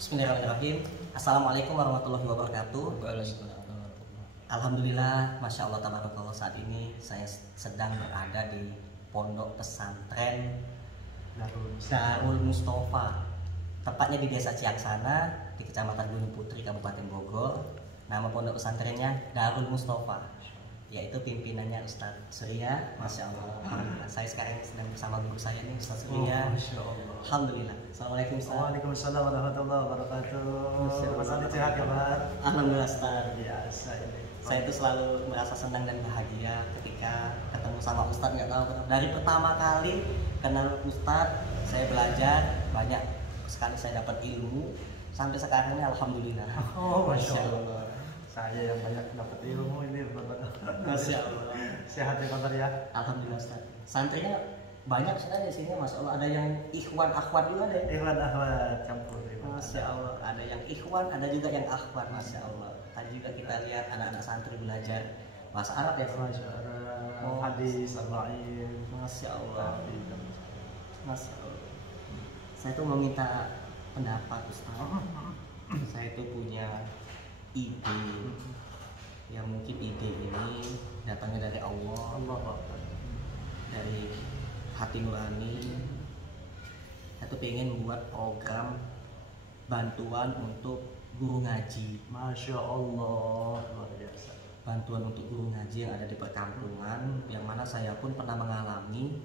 Bismillahirrahmanirrahim. Assalamualaikum warahmatullahi wabarakatuh. Alhamdulillah, Masya Allah tabarakallah, saat ini saya sedang berada di pondok pesantren Darul Mustafa, tepatnya di Desa Ciaksana di Kecamatan Gunung Putri, Kabupaten Bogor. Nama pondok pesantrennya Darul Mustafa, yaitu pimpinannya Ustadz Surya. Masya Allah. Saya sekarang sedang bersama guru saya nih, Ustadz Surya. Alhamdulillah. Assalamualaikum Ustadz. Waalaikumsalam warahmatullahi wabarakatuh. Mas Adi sehat ya, Pak? Alhamdulillah Ustadz. Biasa ini. Saya itu selalu merasa senang dan bahagia ketika ketemu sama Ustadz. Nggak tahu kenapa, dari pertama kali kenal Ustadz saya belajar banyak sekali, saya dapat ilmu sampai sekarang ini alhamdulillah. Oh, Masya Allah. Saya yang banyak dapat ilmu ini, Masya Allah. Sehat ya, Pak ya? Alhamdulillah Ustadz. Santrinya banyak sekali di sini, Masya Allah. Ada yang ikhwan akhwat juga ada ya? Ikhwan akhwat campur. Masya Allah. Ada yang ikhwan, ada juga yang akhwat. Masya Allah. Tadi juga kita lihat anak-anak santri belajar bahasa Arab ya. Masya Allah. Hadis, arba'in. Masya Allah. Masya Allah. Saya tuh mau minta pendapat Ustaz. Saya tuh punya ide yang mungkin ide ini datangnya dari Allah, dari hati nurani. Saya tuh pengen buat program bantuan untuk guru ngaji. Masya Allah, luar biasa. Bantuan untuk guru ngaji yang ada di perkampungan, yang mana saya pun pernah mengalami.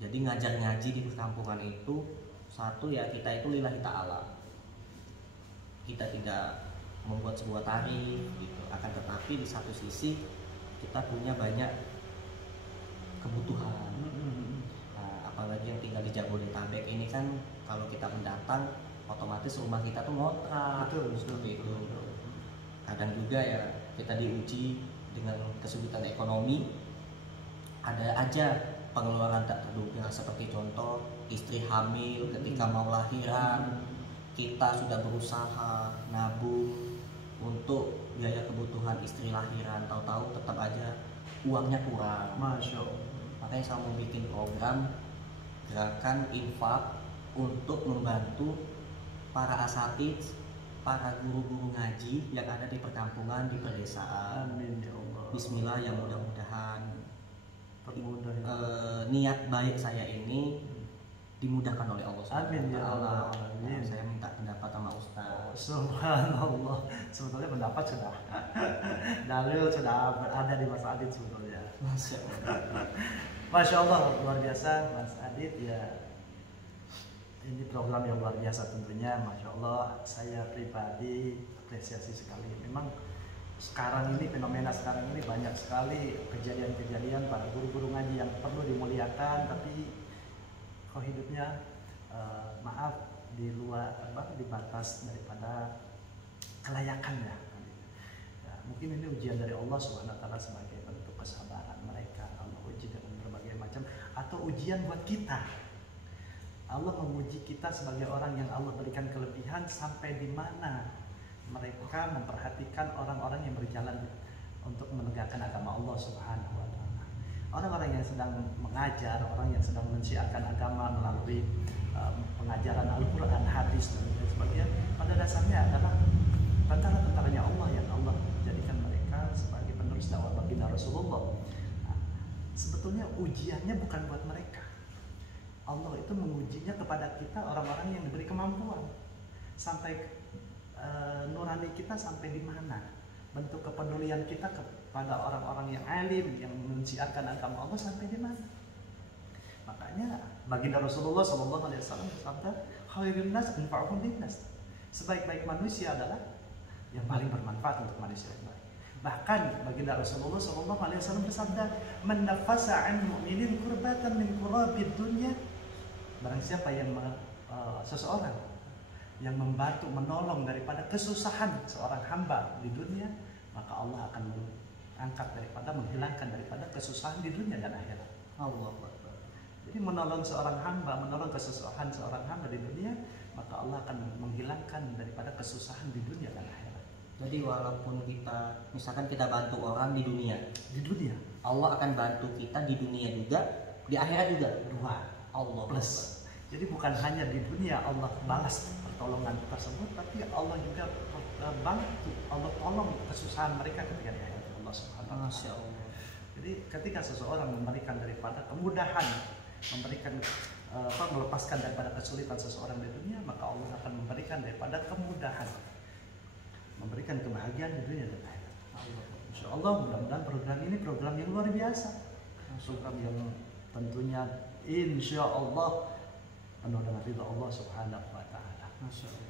Jadi ngajar ngaji di perkampungan itu, satu ya, kita itu lillahi ta'ala, kita tidak membuat sebuah tarif gitu. Akan tetapi di satu sisi kita punya banyak kebutuhan. Nah, apalagi yang tinggal di Jabodetabek ini kan, kalau kita mendatang otomatis rumah kita tuh ngontrak. Betul. Seperti itu. Kadang juga ya kita diuji dengan kesulitan ekonomi, ada aja pengeluaran tak terduga, seperti contoh istri hamil ketika mau lahiran, kita sudah berusaha nabung untuk biaya kebutuhan istri lahiran, tahu-tahu tetap aja uangnya kurang. Masya Allah. Makanya saya mau bikin program gerakan infak untuk membantu para asatidz, para guru-guru ngaji yang ada di perkampungan, di pedesaan. Amin ya Allah. Bismillah, ya mudah-mudahan Permudah ya. Niat baik saya ini dimudahkan oleh Allah Amin ya Allah. Amin. Saya minta pendapat sama Ustaz. Subhanallah. Sebetulnya pendapat sudah, dalil sudah berada di Mas Adit sebetulnya. Masya Allah. Masya Allah, luar biasa Mas Adit ya. Ini program yang luar biasa tentunya. Masya Allah, saya pribadi apresiasi sekali. Memang sekarang ini, fenomena sekarang ini banyak sekali kejadian-kejadian para guru-guru ngaji yang perlu dimuliakan, tapi kok hidupnya maaf di luar di batas daripada kelayakannya. Ya, mungkin ini ujian dari Allah Subhanahu wa taala sebagai bentuk kesabaran mereka. Allah uji dengan berbagai macam, atau ujian buat kita. Allah menguji kita sebagai orang yang Allah berikan kelebihan, sampai di mana mereka memperhatikan orang-orang yang berjalan untuk menegakkan agama Allah Subhanahu wa taala. Orang-orang yang sedang mengajar, orang yang sedang mensiarkan agama melalui pengajaran Al-Quran, hadis dan sebagainya, pada dasarnya adalah tentara-tentaranya Allah yang Allah jadikan mereka sebagai penerus dakwah baginda Rasulullah. Nah, sebetulnya ujiannya bukan buat mereka. Allah itu mengujinya kepada kita, orang-orang yang diberi kemampuan. Sampai nurani kita sampai di mana, bentuk kepedulian kita kepada orang-orang yang alim, yang mensiarkan agama Allah sampai di mana. Makanya baginda Rasulullah SAW bersabda, khairun nas anfa'uhum linnas. Sebaik-baik manusia adalah yang paling bermanfaat untuk manusia yang lain. Bahkan baginda Rasulullah SAW bersabda, man nafasa 'an mu'minin kurbatan min kurabid dunya. Barang siapa yang seseorang yang membantu, menolong daripada kesusahan seorang hamba di dunia, maka Allah akan mengangkat daripada, menghilangkan daripada kesusahan di dunia dan akhirat. Allah Akbar. Jadi menolong seorang hamba, menolong kesusahan seorang hamba di dunia, maka Allah akan menghilangkan daripada kesusahan di dunia dan akhirat. Jadi walaupun kita, misalkan kita bantu orang di dunia, Allah akan bantu kita di dunia juga, di akhirat juga. Dua. Allah Plus. Jadi bukan hanya di dunia Allah balas pertolongan tersebut, tapi tapi Allah juga bantu, Allah tolong kesusahan mereka ketika dihayati Allah Subhanahu wa Masya taala. Allah. Jadi ketika seseorang memberikan daripada kemudahan, memberikan melepaskan daripada kesulitan seseorang di dunia, maka Allah akan memberikan daripada kemudahan, memberikan kebahagiaan di dunia dan akhirat. Insya Allah mudah-mudahan program ini program yang luar biasa, program yang tentunya insya Allah penuh dengan ridha Allah Subhanahu wa taala. Masya Allah.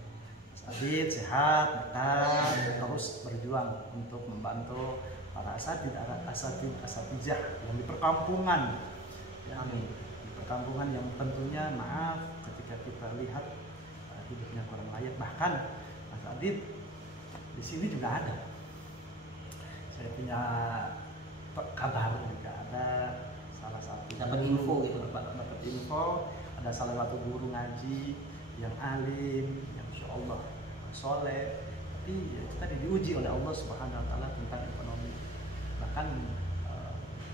Mas Adit sehat, betah, terus berjuang untuk membantu para asatidjah yang di perkampungan, ya, Amin. di perkampungan yang tentunya maaf ketika kita lihat hidupnya kurang layak. Bahkan Mas Adit di sini juga ada, saya punya kabar juga ada salah satu Dapat info gitu, dapat info ada salah satu guru ngaji yang alim, yang insya Allah soleh, tapi ya, kita diuji oleh Allah Subhanahu wa taala tentang ekonomi, bahkan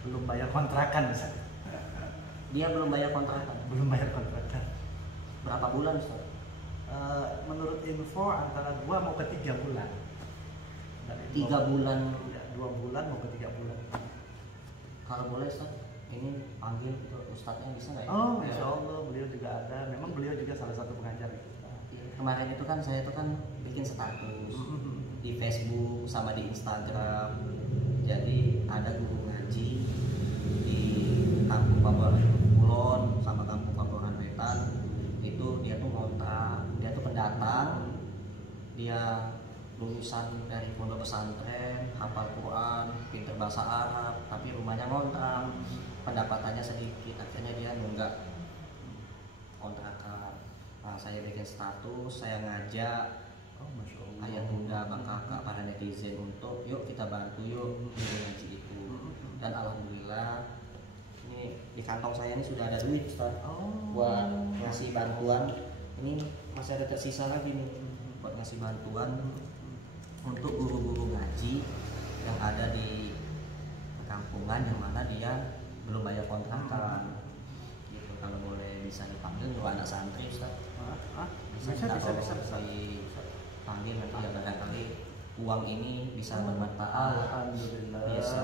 belum bayar kontrakan misalnya. Dia belum bayar kontrakan. Belum bayar kontrakan. Berapa bulan, Ustaz? Menurut info antara 2 mau ke 3 bulan. Dan 3 bulan. Ya, 2 bulan mau ke 3 bulan. Kalau boleh, Ustaz, ini panggil gitu, Ustadznya bisa nggak ya? Oh, insya Allah beliau juga ada. Memang beliau juga salah satu pengajar kita. Kemarin itu kan saya tuh kan bikin status di Facebook sama di Instagram. Jadi ada guru ngaji di Kampung Pabuaran Kulon sama Kampung Pabuaran Wetan. Itu dia tuh ngontrak, dia tuh pendatang, dia lulusan dari pondok pesantren, hafal Quran, pinter bahasa Arab, tapi rumahnya ngontrak, pendapatannya sedikit, akhirnya dia nunggak kontrakan. Nah, saya bikin status, saya ngajak Oh, masya Allah. ayah bunda, bang kakak, para netizen untuk yuk kita bantu yuk guru ngaji itu. Dan alhamdulillah ini di kantong saya ini sudah ada duit, Ustaz, buat ngasih bantuan. Ini masih ada tersisa lagi nih buat ngasih bantuan untuk guru-guru ngaji yang ada di perkampungan yang mana dia belum bayar kontrakan. Gitu, kalau boleh bisa dipanggil juga anak santri, Ustaz. Bisa dipanggil nanti ya, barangkali uang ini bisa bermanfaat, Alhamdulillah. bisa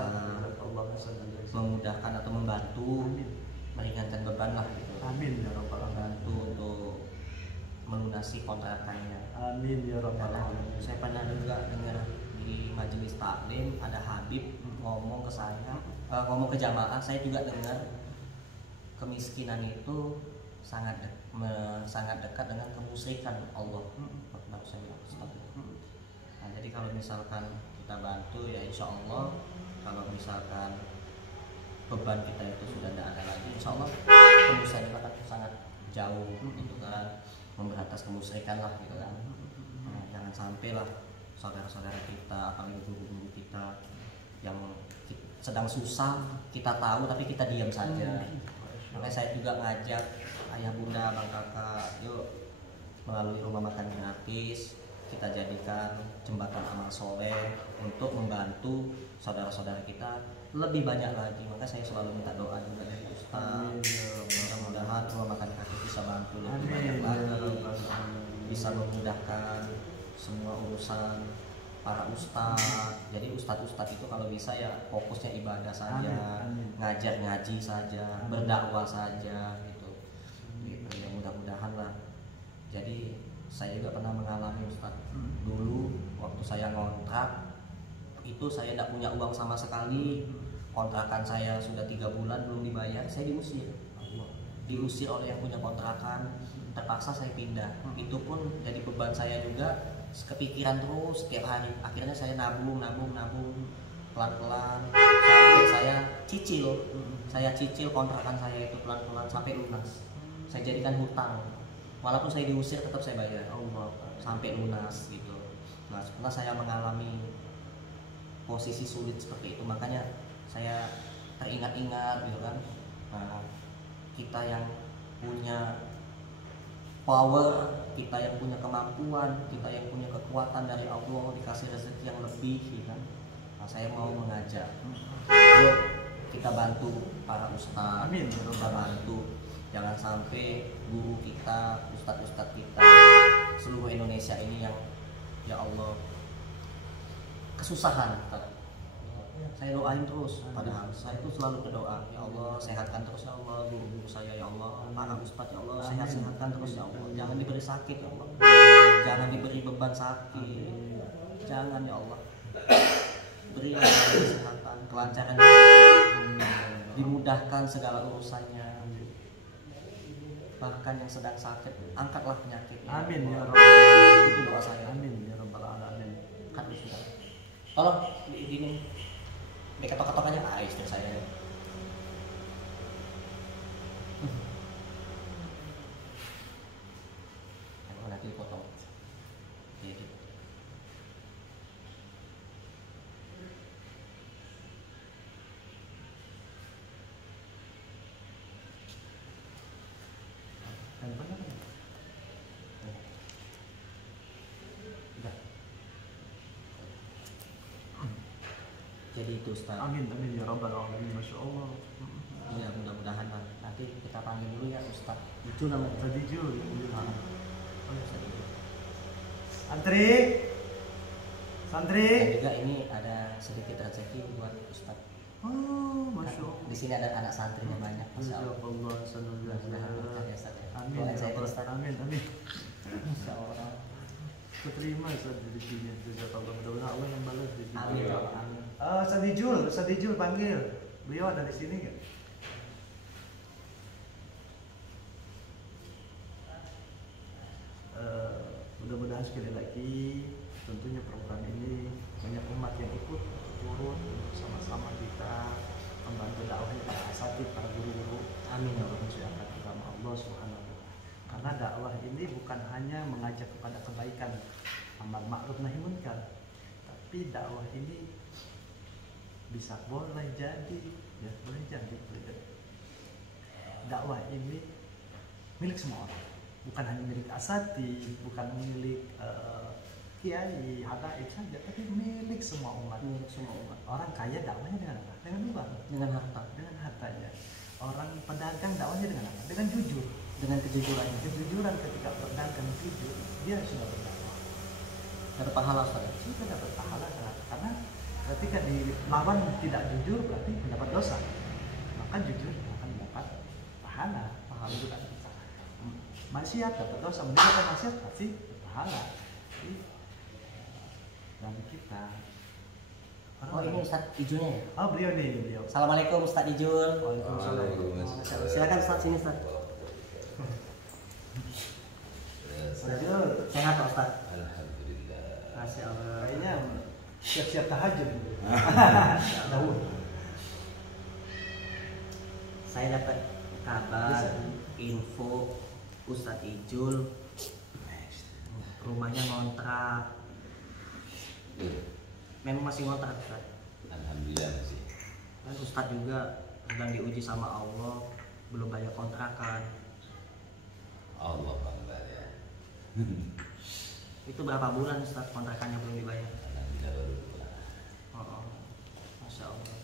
Allah SWT. memudahkan atau membantu meringankan beban lah gitu. Amin ya rabbal alamin. Bantu untuk melunasi kontrakannya. Amin ya rabbal Karena alamin. saya pernah juga dengar di majelis taklim ada Habib ngomong ke saya, ngomong ke jamaah, saya juga dengar kemiskinan itu sangat dekat dengan kemusyrikan Allah. Baru saya bilang, astagfirullah. Nah, jadi kalau misalkan kita bantu ya insya Allah, kalau misalkan beban kita itu sudah tidak ada lagi, insya Allah kemusyrikan akan sangat jauh gitu kan, memberantas kemusyrikan lah gitu kan. Nah, jangan sampai lah saudara-saudara kita, apalagi guru-guru kita yang sedang susah kita tahu tapi kita diam saja. Makanya saya juga ngajak ayah bunda, bang kakak, yuk melalui rumah makan gratis kita jadikan jembatan amal soleh untuk membantu saudara-saudara kita lebih banyak lagi. Maka saya selalu minta doa juga dari Ustaz, mudah-mudahan rumah makan gratis bisa bantu lebih banyak lagi, bisa memudahkan semua urusan para ustadz. Jadi ustadz itu kalau bisa ya fokusnya ibadah saja, ngajar ngaji saja, berdakwah saja gitu. Gitu ya, mudah-mudahan lah. Jadi saya juga pernah mengalami, Ustaz. Dulu waktu saya ngontrak itu saya tidak punya uang sama sekali. Kontrakan saya sudah 3 bulan belum dibayar, saya diusir oleh yang punya kontrakan. Terpaksa saya pindah. Itu pun jadi beban saya juga, kepikiran terus setiap hari. Akhirnya saya nabung pelan-pelan sampai saya cicil kontrakan saya itu pelan-pelan sampai lunas. Saya jadikan hutang. Walaupun saya diusir tetap saya bayar sampai lunas gitu. Nah, setelah saya mengalami posisi sulit seperti itu, makanya saya teringat-ingat gitu kan. Nah, kita yang punya power, kita yang punya kemampuan, kita yang punya kekuatan dari Allah, dikasih rezeki yang lebih gitu kan. Nah, saya mau mengajak, yuk kita bantu para ustadz, kita bantu. Jangan sampai guru kita, ustadz kita seluruh Indonesia ini yang ya Allah kesusahan. Saya doain terus, padahal saya itu selalu berdoa, ya Allah sehatkan terus ya Allah guru-guru saya ya Allah, para ustadz ya Allah sehatkan terus ya Allah, jangan diberi sakit ya Allah, jangan diberi beban sakit, jangan ya Allah, berilah kesehatan, kelancaran, dimudahkan segala urusannya, bahkan yang sedang sakit angkatlah penyakitnya. Amin ya rabbal. Itu doa saya. Amin ya rabbal alamin. Kan sudah. Tolong ini ketok-ketok aja istri saya. Kalau nanti dipotong. Gitu. Handphone apa? Udah. Jadi itu Ustaz. Amin amin ya rabbal alamin. Masya Allah. Iya mudah-mudahan lah. Nanti kita panggil dulu ya Ustaz. Itu namanya. Tadi Jul. Santri. Santri. Dan juga ini ada sedikit rezeki buat Ustaz. Oh, Masya Allah. Di sini ada anak santrinya banyak, Masya Allah. Allah. Mudah-mudahan berkah ya Ustaz. Amin. Doain saya terus, Ustaz. Amin amin. Masya Allah. Keterima Ustaz di sini. Jazakallah. Mudah-mudahan Allah yang balas di sini. Amin. Amin. Ustaz Dijul panggil. Beliau ada di sini nggak? Mudah-mudahan sekali lagi tentunya program ini banyak umat yang ikut turun bersama-sama kita membantu dakwahnya para asatidz, para guru-guru. Amin ya Allah mensucikan agama Allah Subhanahu wa taala. Karena dakwah ini bukan hanya mengajak kepada kebaikan, amar ma'ruf nahi munkar, tapi dakwah ini bisa boleh jadi dakwah ini milik semua orang, bukan hanya milik asatidz, bukan milik kiai, hadaib saja, tapi milik semua umat. Milik semua umat. Orang kaya dakwahnya dengan apa? Dengan uang, Dengan harta, dengan hartanya. Orang pedagang dakwahnya dengan apa? Dengan jujur. dengan kejujurannya. Kejujuran ketika pedagang jujur, dia sudah berdakwah. Ada pahala Ustaz. Sudah dapat pahala karena ketika dilawan tidak jujur berarti mendapat dosa. Maka jujur akan mendapat pahala. Pahala juga kita. Maksiat dapat dosa, meninggalkan maksiat pasti berpahala. Dan kita. Oh ini Ustaz Ijulnya ya? Oh beliau nih beliau. Assalamualaikum Ustaz Ijul. Waalaikumsalam. Silakan Ustaz sini Ustaz. Sajul. Sehat Pak Ustaz? Alhamdulillah. Masya Allah. Kayaknya siap-siap tahajud. Daud. Saya dapat kabar info Ustadz Ijul rumahnya ngontrak. Memang masih ngontrak Ustaz. Alhamdulillah masih. Dan Ustadz juga sedang diuji sama Allah, belum bayar kontrakan. Allah Akbar ya. Itu berapa bulan Ustadz kontrakannya belum dibayar? Alhamdulillah baru pulang. Oh, Masya Allah.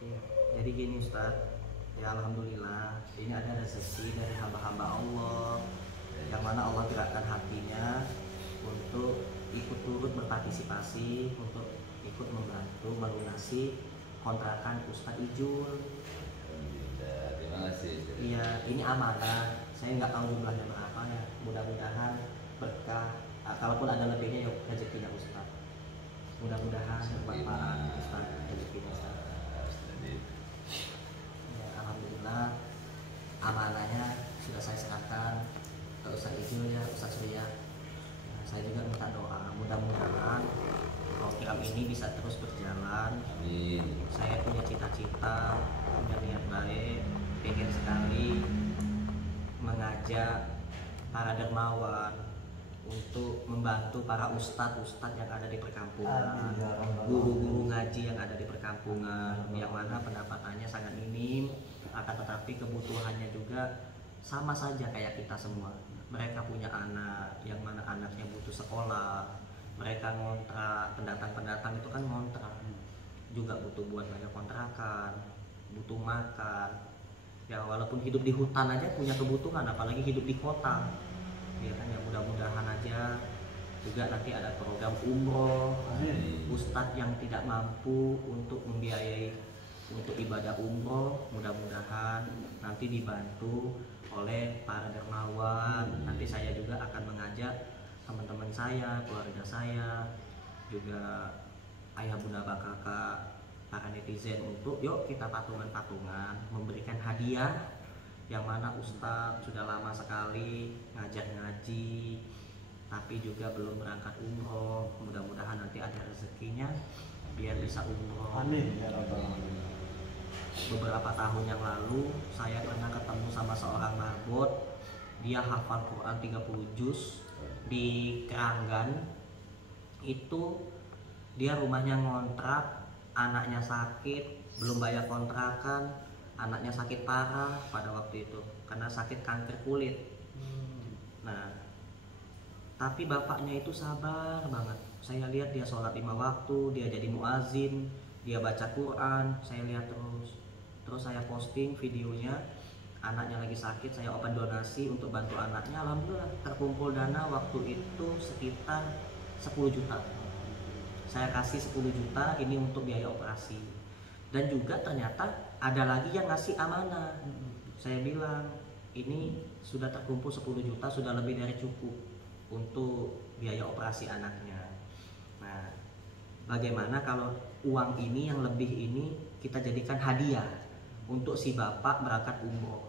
Ya, jadi gini Ustadz, ya Alhamdulillah ini ada rezeki dari hamba-hamba Allah yang mana Allah gerakkan hatinya untuk ikut turut berpartisipasi, untuk ikut membantu melunasi kontrakan Ustadz Ijul. Alhamdulillah. Terima kasih. Iya, ini amanah. Saya nggak tahu jumlahnya berapa ya. Mudah-mudahan berkah. Kalaupun ada lebihnya yuk rezekinya Ustaz. Mudah-mudahan bermanfaat Ustaz rezekinya Ustaz. Ya, alhamdulillah amanahnya sudah saya serahkan ke Ustaz Ijul ya, Ustaz Surya. Nah, saya juga minta doa. Mudah-mudahan program ini bisa terus berjalan. Amin. Saya punya cita-cita, punya niat baik, pengen sekali mengajak para dermawan untuk membantu para ustadz-ustadz yang ada di perkampungan, guru-guru ngaji yang ada di perkampungan, yang mana pendapatannya sangat minim, akan tetapi kebutuhannya juga sama saja kayak kita semua. Mereka punya anak, yang mana anaknya butuh sekolah, mereka ngontrak, pendatang-pendatang itu kan ngontrak, juga butuh buat bayar kontrakan, butuh makan. Ya walaupun hidup di hutan aja punya kebutuhan, apalagi hidup di kota. Ya kan ya mudah-mudahan aja juga nanti ada program umroh. Amin. Ustadz yang tidak mampu untuk membiayai untuk ibadah umroh, mudah-mudahan nanti dibantu oleh para dermawan. Nanti saya juga akan mengajak teman-teman saya, keluarga saya, juga ayah bunda bapak kakak, para netizen untuk yuk kita patungan-patungan memberikan hadiah, yang mana Ustadz sudah lama sekali ngajar ngaji tapi juga belum berangkat umroh. Mudah-mudahan nanti ada rezekinya biar bisa umroh. Amin ya rabbal alamin. Beberapa tahun yang lalu saya pernah ketemu sama seorang marbot, dia hafal Quran 30 juz di Keranggan. Itu dia rumahnya ngontrak, anaknya sakit, belum bayar kontrakan, anaknya sakit parah pada waktu itu karena sakit kanker kulit. Nah, tapi bapaknya itu sabar banget. Saya lihat dia sholat 5 waktu, dia jadi muazin, dia baca Quran, saya lihat terus saya posting videonya. Anaknya lagi sakit, saya open donasi untuk bantu anaknya. Alhamdulillah terkumpul dana waktu itu sekitar 10 juta. Saya kasih 10 juta ini untuk biaya operasi. Dan juga ternyata ada lagi yang ngasih amanah. Saya bilang ini sudah terkumpul 10 juta, sudah lebih dari cukup untuk biaya operasi anaknya. Nah, bagaimana kalau uang ini yang lebih ini kita jadikan hadiah untuk si bapak berangkat umroh.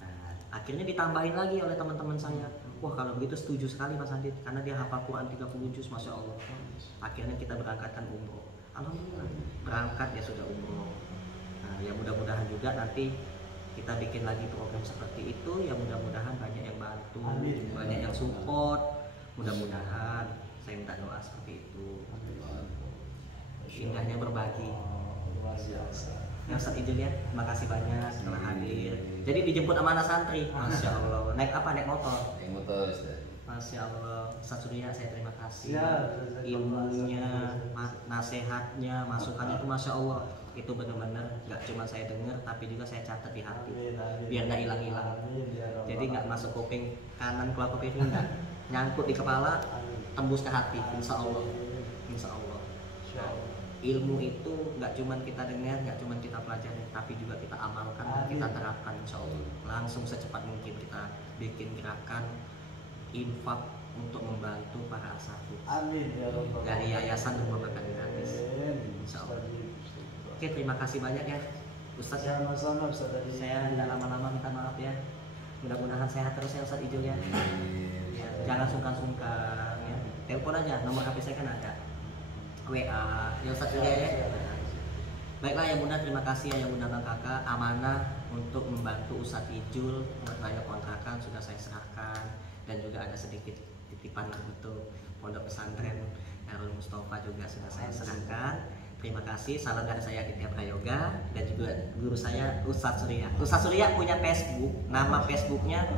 Nah, akhirnya ditambahin lagi oleh teman-teman saya. Wah, kalau begitu setuju sekali Mas Adit, karena dia hafal Quran 30 juz, Masya Allah. Akhirnya kita berangkatkan umroh. Alhamdulillah, berangkat dia sudah umroh. Nah, ya mudah-mudahan juga nanti kita bikin lagi program seperti itu, ya mudah-mudahan banyak yang bantu, Amin. banyak yang support. Mudah-mudahan, saya minta doa seperti itu. Indahnya berbagi. Luar biasa. Ya Ustadz Ijul ya, terima kasih banyak telah hadir. Jadi dijemput sama anak santri, Masya Allah. Naik apa? Naik motor? Naik motor Ustaz. Masya Allah. Ustadz Surya, saya terima kasih. Ya, Ilmunya, nasihatnya, masukannya itu Masya Allah. Itu benar-benar gak cuma saya dengar, tapi juga saya catat di hati. Amin, amin. Biar gak hilang-hilang. Amin, ya rabbal Jadi gak alamin. masuk kuping kanan keluar kuping kiri, enggak. Nyangkut di kepala, tembus ke hati. Insya Allah. Insya Allah. Insya Allah. Ilmu itu nggak cuma kita dengar, nggak cuma kita pelajari, tapi juga kita amalkan dan kita terapkan. Insya Allah langsung secepat mungkin kita bikin gerakan infak untuk membantu para asatidz Amin ya rabbal dari alamin. yayasan rumah makan gratis. Amin. Insya Allah. Oke, terima kasih banyak ya Ustadz ya. Sama-sama Ustaz tadi. Saya nggak lama-lama minta maaf ya. Mudah-mudahan sehat terus ya Ustadz Ijul ya. Ya, jangan sungkan-sungkan ya. Telepon aja, nomor HP saya kan ada. WA ya Ustadz Surya ya. Baiklah ya Bunda, terima kasih ya Bunda Bang Kakak, amanah untuk membantu Ustadz Ijul buat bayar kontrakan sudah saya serahkan, dan juga ada sedikit titipan untuk pondok pesantren Darul Mustafa juga sudah saya serahkan. Terima kasih. Salam dari saya Aditya Prayoga dan juga guru saya Ustadz Surya. Ustadz Surya punya Facebook, nama Facebooknya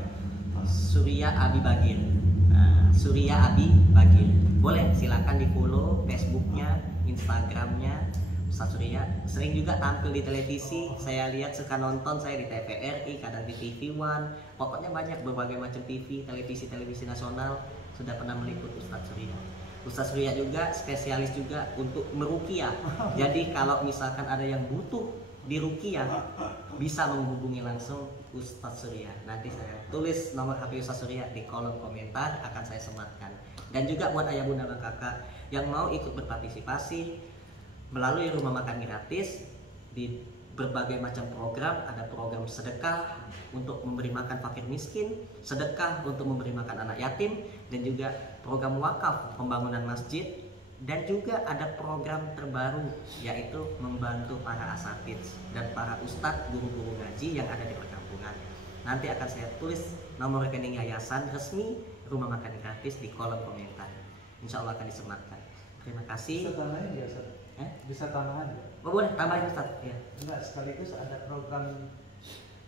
Surya Abi Bagir. Surya Abi Bagir. Boleh silakan di follow Facebooknya, Instagramnya Ustadz Surya. Sering juga tampil di televisi. Saya lihat suka nonton saya di TVRI, kadang di TV One. Pokoknya banyak berbagai macam TV, televisi nasional sudah pernah meliput Ustadz Surya. Ustadz Surya juga spesialis juga untuk meruqyah. Jadi kalau misalkan ada yang butuh di ruqyah bisa menghubungi langsung Ustadz Surya. Nanti saya tulis nomor HP Ustadz Surya di kolom komentar, akan saya sematkan. Dan juga buat ayah bunda dan kakak yang mau ikut berpartisipasi melalui rumah makan gratis di berbagai macam program, ada program sedekah untuk memberi makan fakir miskin, sedekah untuk memberi makan anak yatim, dan juga program wakaf pembangunan masjid, dan juga ada program terbaru yaitu membantu para asatidz dan para ustadz guru-guru ngaji yang ada di perkampungan. Nanti akan saya tulis nomor rekening yayasan resmi rumah makan gratis di kolom komentar. Insya Allah akan disematkan. Terima kasih. Bisa tambahin ya Ustaz? Bisa tambahan ya? Oh, boleh tambahin Ustaz. Ya. Enggak, sekaligus ada program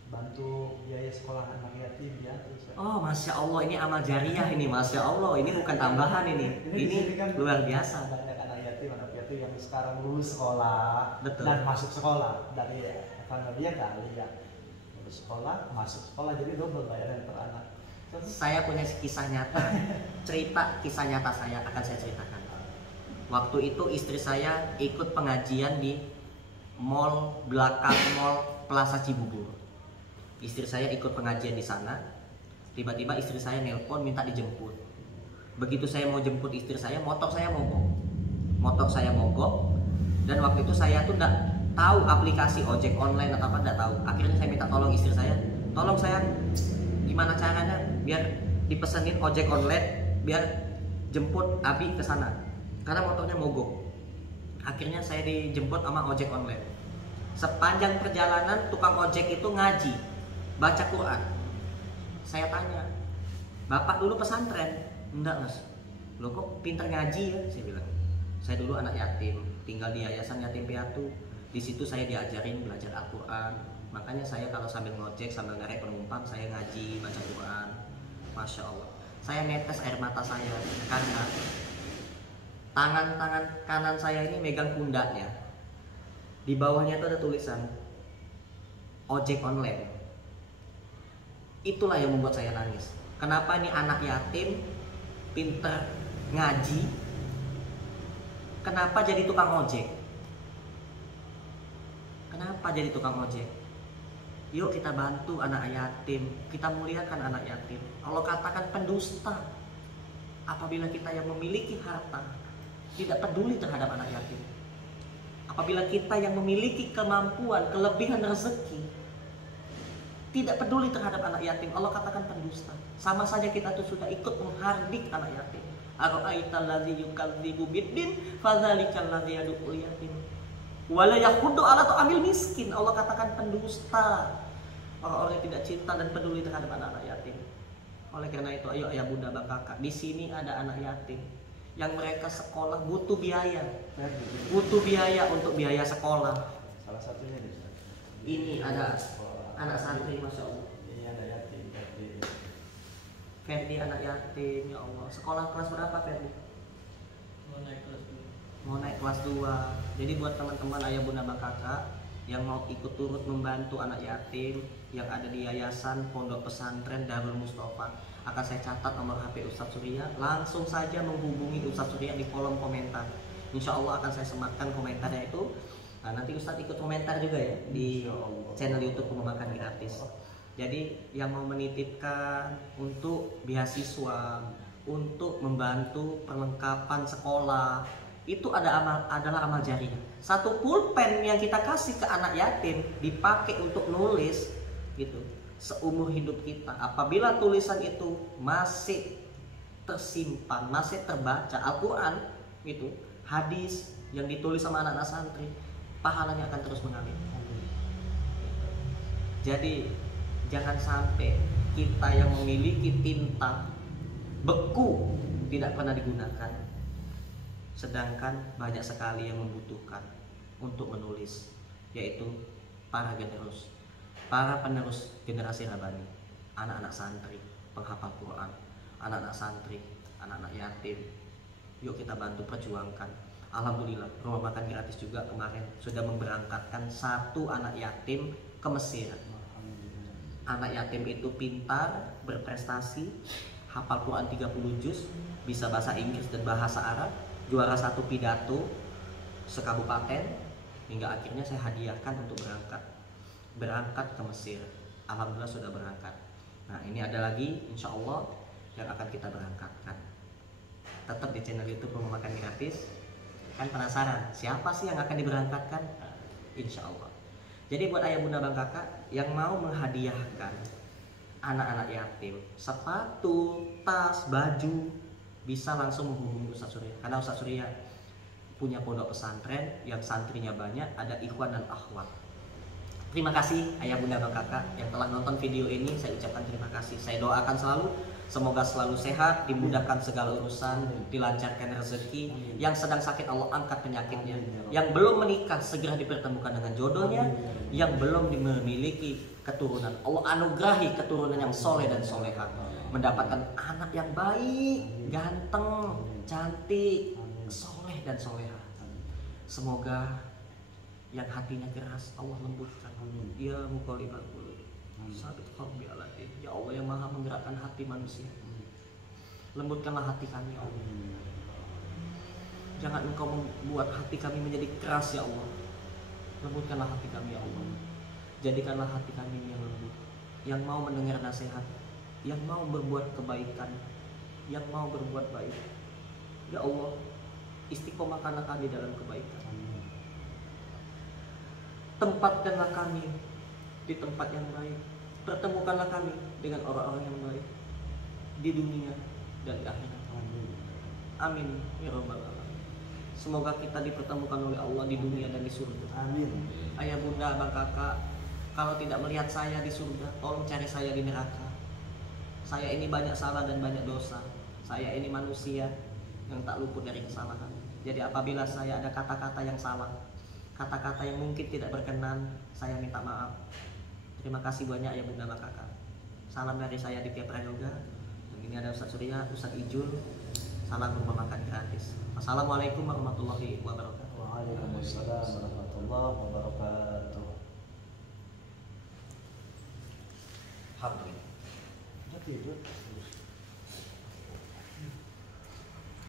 bantu biaya sekolah anak yatim ya Ustaz. Oh, Masya Allah, ini amal jariah ini, Masya Allah, ini bukan tambahan ini di sini kan luar biasa. Banyak anak yatim yang sekarang lulus sekolah. Betul. Dan masuk sekolah dari Evangelia kali ya. Lulus sekolah, masuk sekolah, jadi double bayaran per anak. Saya punya kisah nyata. Cerita kisah nyata saya akan saya ceritakan. Waktu itu istri saya ikut pengajian di mall belakang mall Plaza Cibubur. Istri saya ikut pengajian di sana. Tiba-tiba istri saya nelpon minta dijemput. Begitu saya mau jemput istri saya, motor saya mogok. Dan waktu itu saya tuh nggak tahu aplikasi ojek online atau apa, nggak tahu. Akhirnya saya minta tolong istri saya, tolong saya gimana caranya biar dipesenin ojek online biar jemput Abi ke sana karena motornya mogok. Akhirnya saya dijemput sama ojek online. Sepanjang perjalanan tukang ojek itu ngaji, baca Quran. Saya tanya, Bapak dulu pesantren? Enggak mas. Lo kok pintar ngaji ya? Saya bilang, saya dulu anak yatim, tinggal di yayasan yatim piatu. Di situ saya diajarin belajar Al-Quran. Makanya saya kalau sambil ngojek, sambil narik penumpang, saya ngaji, baca Quran. Masya Allah, saya netes air mata saya karena tangan kanan saya ini megang pundaknya. Di bawahnya itu ada tulisan ojek online. Itulah yang membuat saya nangis. Kenapa ini anak yatim, pinter ngaji, kenapa jadi tukang ojek? Kenapa jadi tukang ojek? Yuk kita bantu anak yatim, kita muliakan anak yatim. Allah katakan pendusta apabila kita yang memiliki harta tidak peduli terhadap anak yatim. Apabila kita yang memiliki kemampuan, kelebihan rezeki tidak peduli terhadap anak yatim, Allah katakan pendusta. Sama saja kita tuh sudah ikut menghardik anak yatim. Ara'aital ladzi yukadzibu biddin fadzalikal ladzi yad'ul yatim wala yakhuddu ala ta'amil miskin. Allah katakan pendusta orang-orang yang tidak cinta dan peduli terhadap anak-anak yatim. Oleh karena itu, ayo ayah bunda bang kakak, di sini ada anak yatim yang mereka sekolah butuh biaya untuk biaya sekolah. Salah satunya ini ada anak santri, masya Allah. Ini ada yatim. Ferdi anak yatim, ya Allah. Sekolah kelas berapa Ferdi? Mau naik kelas 2. Jadi buat teman-teman ayah bunda bang kakak yang mau ikut turut membantu anak yatim yang ada di yayasan Pondok Pesantren Darul Mustafa, akan saya catat nomor HP Ustadz Surya. Langsung saja menghubungi Ustadz Surya di kolom komentar. Insya Allah akan saya sematkan komentarnya itu. Nah, nanti Ustadz ikut komentar juga ya di channel YouTube Rumah Makan Gratis. Jadi yang mau menitipkan untuk beasiswa, untuk membantu perlengkapan sekolah, itu adalah amal jariah. Satu pulpen yang kita kasih ke anak yatim dipakai untuk nulis gitu seumur hidup kita. Apabila tulisan itu masih tersimpan, masih terbaca, Al-Quran gitu, hadis yang ditulis sama anak-anak santri, pahalanya akan terus mengalir. Jadi jangan sampai kita yang memiliki tinta beku tidak pernah digunakan, sedangkan banyak sekali yang membutuhkan untuk menulis, yaitu para penerus generasi Rabani, anak-anak santri, penghafal Quran, anak-anak santri, anak-anak yatim. Yuk kita bantu perjuangkan. Alhamdulillah Rumah Makan Gratis juga kemarin sudah memberangkatkan 1 anak yatim ke Mesir. Anak yatim itu pintar, berprestasi, hafal Quran 30 juz, bisa bahasa Inggris dan bahasa Arab, juara 1 pidato sekabupaten, hingga akhirnya saya hadiahkan untuk berangkat ke Mesir. Alhamdulillah sudah berangkat. Nah ini ada lagi insya Allah yang akan kita berangkatkan. Tetap di channel YouTube Rumah Makan Gratis. Kan penasaran siapa sih yang akan diberangkatkan? Insya Allah. Jadi buat ayah bunda bang kakak yang mau menghadiahkan anak-anak yatim sepatu, tas, baju, bisa langsung menghubungi Ustadz Surya. Karena Ustadz Surya punya pondok pesantren yang santrinya banyak, ada ikhwan dan akhwat. Terima kasih ayah bunda bang kakak yang telah nonton video ini. Saya ucapkan terima kasih. Saya doakan selalu semoga selalu sehat, dimudahkan segala urusan, dilancarkan rezeki. Yang sedang sakit Allah angkat penyakitnya. Yang belum menikah segera dipertemukan dengan jodohnya. Yang belum memiliki keturunan, Allah anugerahi keturunan yang soleh dan soleha, mendapatkan anak yang baik, ganteng, cantik, soleh dan soleha. Semoga yang hatinya keras Allah lembutkan. Ya muqallibal qulub Sabit qalbi ala din. Ya Allah yang maha menggerakkan hati manusia, lembutkanlah hati kami ya Allah. Jangan engkau membuat hati kami menjadi keras ya Allah. Lembutkanlah hati kami ya Allah. Jadikanlah hati kami yang lembut, yang mau mendengar nasihat, yang mau berbuat kebaikan, yang mau berbuat baik. Ya Allah, istiqomahkanlah kami dalam kebaikan. Tempatkanlah kami di tempat yang baik. Pertemukanlah kami dengan orang-orang yang baik di dunia dan di akhirat. Amin ya rabbal alamin. Semoga kita dipertemukan oleh Allah di dunia dan di surga. Amin. Ayah bunda, abang kakak, kalau tidak melihat saya di surga, tolong cari saya di neraka. Saya ini banyak salah dan banyak dosa. Saya ini manusia yang tak luput dari kesalahan. Jadi apabila saya ada kata-kata yang salah, kata-kata yang mungkin tidak berkenan, saya minta maaf. Terima kasih banyak ya bunda, abang kakak. Salam dari saya Ditya Prayoga. Dan ini ada Ustadz Surya, Ustadz Ijul. Salam rumah makan gratis. Assalamualaikum warahmatullahi wabarakatuh. Waalaikumsalam warahmatullahi wabarakatuh. Alhamdulillah. Udah tidur.